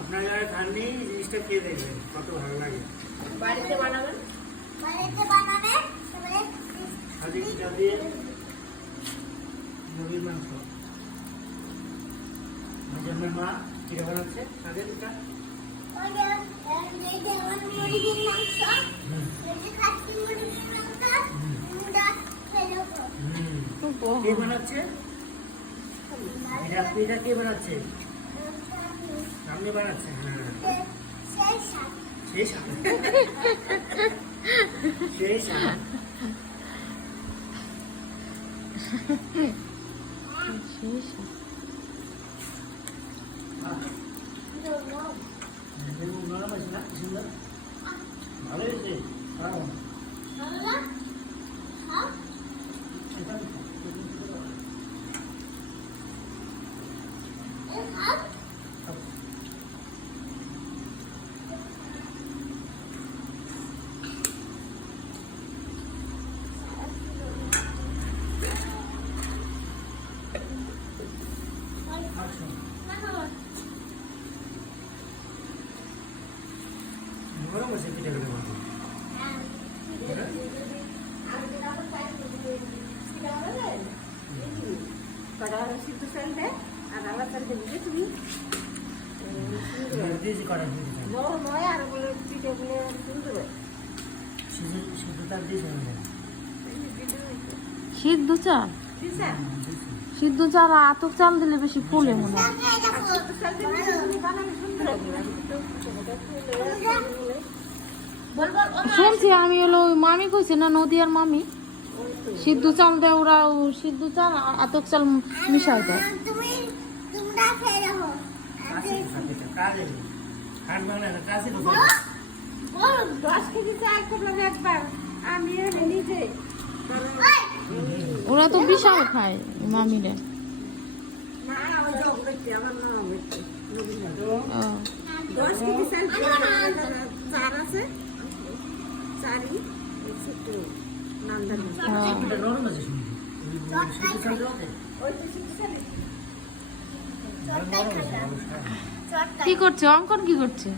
আপনারা খাননি জিনিসটা খেয়ে দেখবেন কত ভালো লাগে। বাড়িতে বানাবেন, খাদিটা দিয়ে মুরগির মাংস। আমার মা কিরা বানাচ্ছে খাদিটা? কে বানাচ্ছে? এটা কে বানাচ্ছে? সামনে বানাচ্ছে। সেই সামনে সেই সামনে ভালো হয়েছে। গরম আছে পিঠাগুলো মতো। সিদ্ধ চালটা আর আলাদা চালটা দিলে তুমি নয় আর বলে পিঠেগুলো সুন্দর সিদ্ধ চাল, সিদ্ধ চাল আর আতপ চাল দিলে বেশি ফুলে মনে হয়। শুনছি আমি হলো ওই মামি কইছে না, নদীয়ার মামি সিদ্ধ চাল দেয় ওরা, সিদ্ধ চাল আর আতপ চাল মিশাই দেয়। ওরা তো বিশাল খায় মামিরা। কি করছে অঙ্কন? কি করছে?